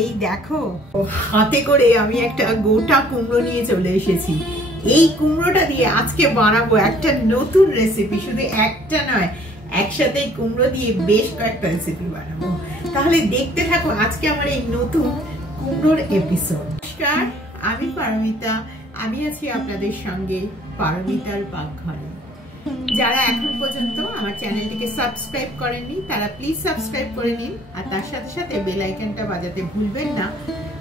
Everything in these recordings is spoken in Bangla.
এই দেখো হাতে করে আমি একটা গোটা কুমড়ো নিয়ে চলে এসেছি। এই কুমড়োটা দিয়ে আজকে বানাবো একটা নতুন রেসিপি। শুধু একটা নয়, একসাথে কুমড়ো দিয়ে বেশ কয়েকটা রেসিপি বানাবো। তাহলে দেখতে থাকো আজকে আমার এই নতুন কুমড়োর এপিসোড। নমস্কার, আমি পারমিতা। আমি আছি আপনাদের সঙ্গে পারমিতার পাকঘরে। যারা এখন পর্যন্ত আমার চ্যানেলটিকে সাবস্ক্রাইব করেননি তারা প্লিজ সাবস্ক্রাইব করে নিন, আর তার সাথে সাথে বেল আইকনটা বাজাতে ভুলবেন না,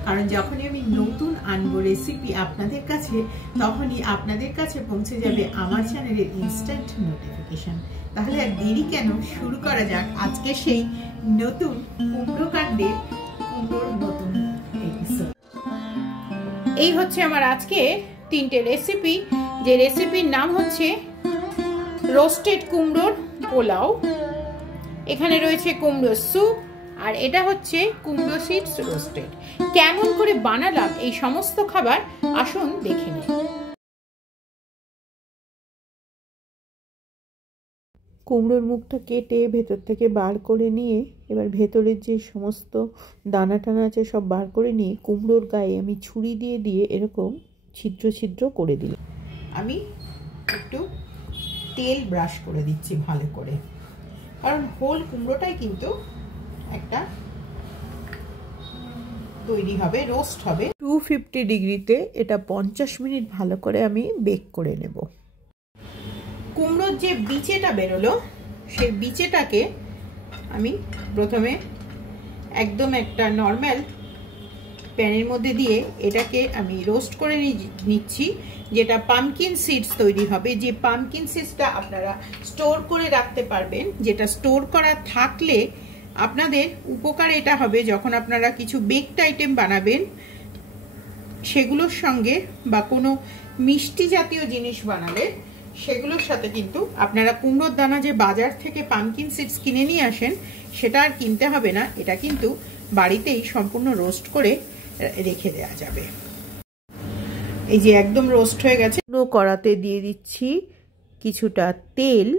কারণ যখনই আমি নতুন আনবো রেসিপি আপনাদের কাছে, তখনই আপনাদের কাছে পৌঁছে যাবে আমার চ্যানেলের ইনস্ট্যান্ট নোটিফিকেশন। তাহলে আর দেরি কেন, শুরু করা যাক আজকে সেই নতুন কুমড়ো কাণ্ডের কুমড়োর নতুন এপিসোড। এই হচ্ছে আমার আজকে তিনটে রেসিপি, যে রেসিপির নাম হচ্ছে রোস্টেড কুমড়োর পোলাও, এখানে রয়েছে কুমড়োর স্যুপ, আর এটা হচ্ছে কুমড়ো সিডস রোস্টেড। কেমন করে বানালাম এই সমস্ত খাবার আসুন দেখে নিন। কুমড়োর মুখটা কেটে ভেতর থেকে বার করে নিয়ে এবার ভেতরের যে সমস্ত দানা টানা আছে সব বার করে নিয়ে কুমড়োর গায়ে আমি ছুরি দিয়ে এরকম ছিদ্র ছিদ্র করে দিলাম। আমি একটু তেল ব্রাশ করে দিচ্ছি ভালো করে, কারণ হোল কুমড়োটাই কিন্তু একটা তৈরি হবে, রোস্ট হবে। 250 ডিগ্রিতে এটা 50 মিনিট ভালো করে আমি বেক করে নেব। কুমড়োর যে বিচেটা বেরোলো, সেই বিচেটাকে আমি প্রথমে একদম একটা নর্মাল প্যানের মধ্যে দিয়ে এটাকে আমি রোস্ট করে নিচ্ছি, যেটা পামকিন সিডস তৈরি হবে। যে পামকিন সিডসটা আপনারা স্টোর করে রাখতে পারবেন, যেটা স্টোর করা থাকলে আপনাদের উপকার এটা হবে, যখন আপনারা কিছু বেকড আইটেম বানাবেন সেগুলোর সঙ্গে বা কোনো মিষ্টি জাতীয় জিনিস বানালে সেগুলোর সাথে কিন্তু আপনারা কুমড়োর দানা যে বাজার থেকে পামকিন সিডস কিনে নিয়ে আসেন সেটা আর কিনতে হবে না। এটা কিন্তু বাড়িতেই সম্পূর্ণ রোস্ট করে রেখে দেওয়া যাবে। এই যে একদম রোস্ট হয়ে গেছে। কড়াতে দিয়ে দিচ্ছি কিছুটা তেল,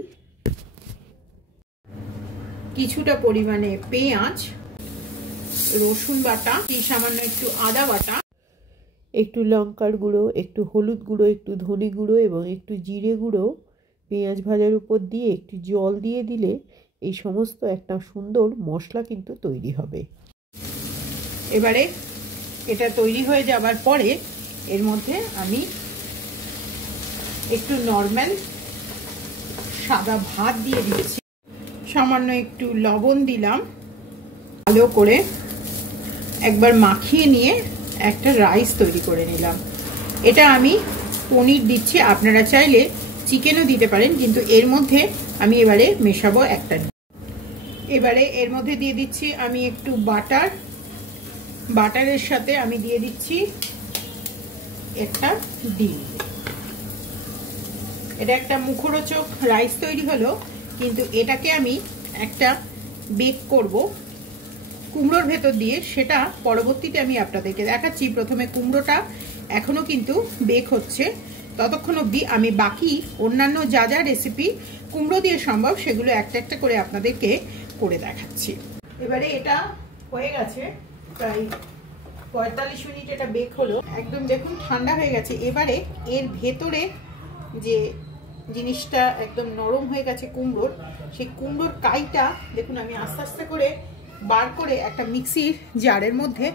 কিছুটা পরিমাণে পেঁয়াজ, রসুন বাটা, সামান্য একটু আদা বাটা, একটু লঙ্কার গুঁড়ো, একটু হলুদ গুঁড়ো, একটু ধনে গুঁড়ো এবং একটু জিরে গুঁড়ো পেঁয়াজ ভাজার উপর দিয়ে একটু জল দিয়ে দিলে এই সমস্ত একটা সুন্দর মশলা কিন্তু তৈরি হবে। এবারে এটা তৈরি হয়ে যাবার পরে এর মধ্যে আমি একটু নর্মাল সাদা ভাত দিয়ে দিচ্ছি, সামান্য একটু লবণ দিলাম, ভালো করে একবার মাখিয়ে নিয়ে একটা রাইস তৈরি করে নিলাম। এটা আমি পনির দিচ্ছি, আপনারা চাইলে চিকেনও দিতে পারেন, কিন্তু এর মধ্যে আমি এবারে মেশাবো একটা। এবারে এর মধ্যে দিয়ে দিচ্ছি আমি একটু বাটার, বাটারের সাথে আমি দিয়ে দিচ্ছি একটা ডিম। এটা একটা মুখরোচক রাইস তৈরি হলো, কিন্তু এটাকে আমি একটা বেক করব কুমড়োর ভেতর দিয়ে, সেটা পরবর্তীতে আমি আপনাদেরকে দেখাচ্ছি। প্রথমে কুমড়োটা এখনো কিন্তু বেক হচ্ছে, ততক্ষণ অবধি আমি বাকি অন্যান্য যা যা রেসিপি কুমড়ো দিয়ে সম্ভব সেগুলো একটা একটা করে আপনাদেরকে করে দেখাচ্ছি। এবারে এটা হয়ে গেছে প্রায় 45 মিনিট এটা বেক হলো, একদম দেখুন ঠান্ডা হয়ে গেছে। এবারে এর ভেতরে যে জিনিসটা একদম নরম হয়ে গেছে কুমড়োর, সেই কুমড়োর কাইটা দেখুন আমি আস্তে আস্তে করে বার করে একটা মিক্সির জারের মধ্যে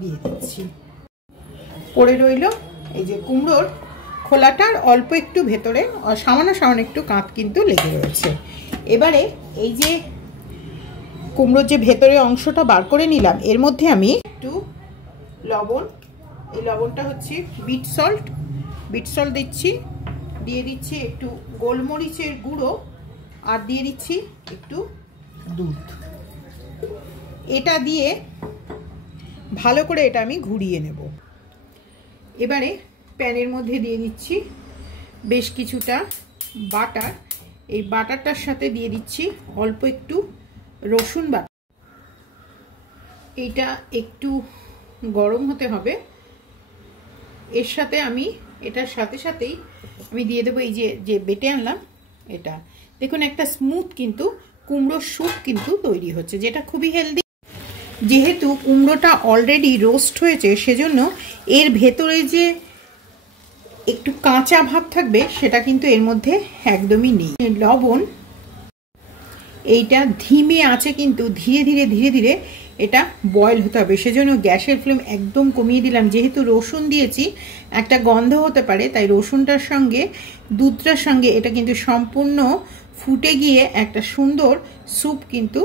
দিয়ে দিচ্ছি। পড়ে রইল এই যে কুমড়োর খোলাটার অল্প একটু ভেতরে সামান্য একটু কাঁচ কিন্তু লেগে রয়েছে। এবারে এই যে কুমড়োর যে ভেতরে অংশটা বার করে নিলাম, এর মধ্যে আমি একটু লবণ, এই লবণটা হচ্ছে বিট সল্ট দিচ্ছি, দিয়ে দিচ্ছি একটু গোলমরিচের গুঁড়ো, আর দিয়ে দিচ্ছি একটু দুধ। এটা দিয়ে ভালো করে এটা আমি ঘুরিয়ে নেব। এবারে প্যানের মধ্যে দিয়ে দিচ্ছি বেশ কিছুটা বাটার, এই বাটারটার সাথে দিয়ে দিচ্ছি অল্প একটু রসুন বাটা। এইটা একটু গরম হতে হবে। এর সাথে আমি এটার সাথেই আমি দিয়ে দেবো এই যে বেটে আনলাম এটা। দেখুন একটা স্মুথ কিন্তু কুমড়োর স্যুপ কিন্তু তৈরি হচ্ছে, যেটা খুবই হেলদি। যেহেতু কুমড়োটা অলরেডি রোস্ট হয়েছে সেজন্য এর ভেতরে যে একটু কাঁচা ভাব থাকবে সেটা কিন্তু এর মধ্যে একদমই নেই। লবণ এইটা ধিমে আছে, কিন্তু ধীরে ধীরে ধীরে ধীরে এটা বয়েল হতে হবে, সেজন্য গ্যাসের ফ্লেম একদম কমিয়ে দিলাম। যেহেতু রসুন দিয়েছি একটা গন্ধ হতে পারে, তাই রসুনটার সঙ্গে দুধটার সঙ্গে এটা কিন্তু সম্পূর্ণ ফুটে গিয়ে একটা সুন্দর স্যুপ কিন্তু।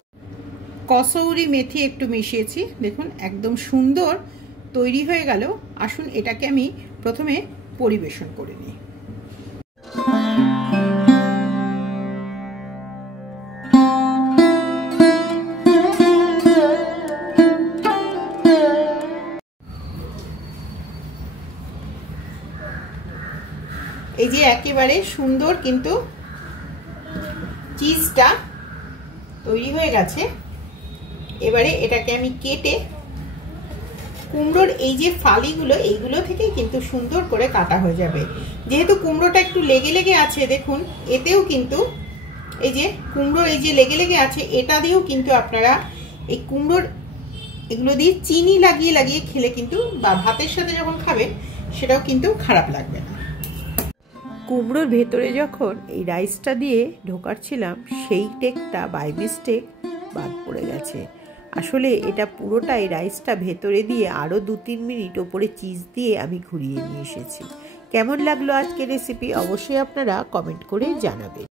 কসৌরি মেথি একটু মিশিয়েছি, দেখুন একদম সুন্দর তৈরি হয়ে গেল। আসুন এটাকে আমি প্রথমে পরিবেশন করে নিই। এই যে একেবারে সুন্দর কিন্তু চিজটা তৈরি হয়ে গেছে। এবারে এটাকে আমি কেটে, কুমড়োর এই যে ফালিগুলো এইগুলো থেকে কিন্তু সুন্দর করে কাটা হয়ে যাবে। যেহেতু কুমড়োটা একটু লেগে লেগে আছে, দেখুন এতেও কিন্তু এই যে কুমড়োর এই যে লেগে লেগে আছে, এটা দিয়েও কিন্তু আপনারা এই কুমড়োর এগুলো দিয়ে চিনি লাগিয়ে লাগিয়ে খেলে কিন্তু, বা ভাতের সাথে যখন খাবেন সেটাও কিন্তু খারাপ লাগবে না। কুমড়োর ভেতরে যখন এই রাইসটা দিয়ে ঢোকাচ্ছিলাম সেই টেকটা বাই মিস্টেক বাদ পড়ে গেছে। আসলে এটা পুরোটাই রাইসটা ভেতরে দিয়ে আরও 2-3 মিনিট ওপরে চিজ দিয়ে আমি ঘুরিয়ে নিয়ে এসেছি। কেমন লাগলো আজকের রেসিপি অবশ্যই আপনারা কমেন্ট করে জানাবেন।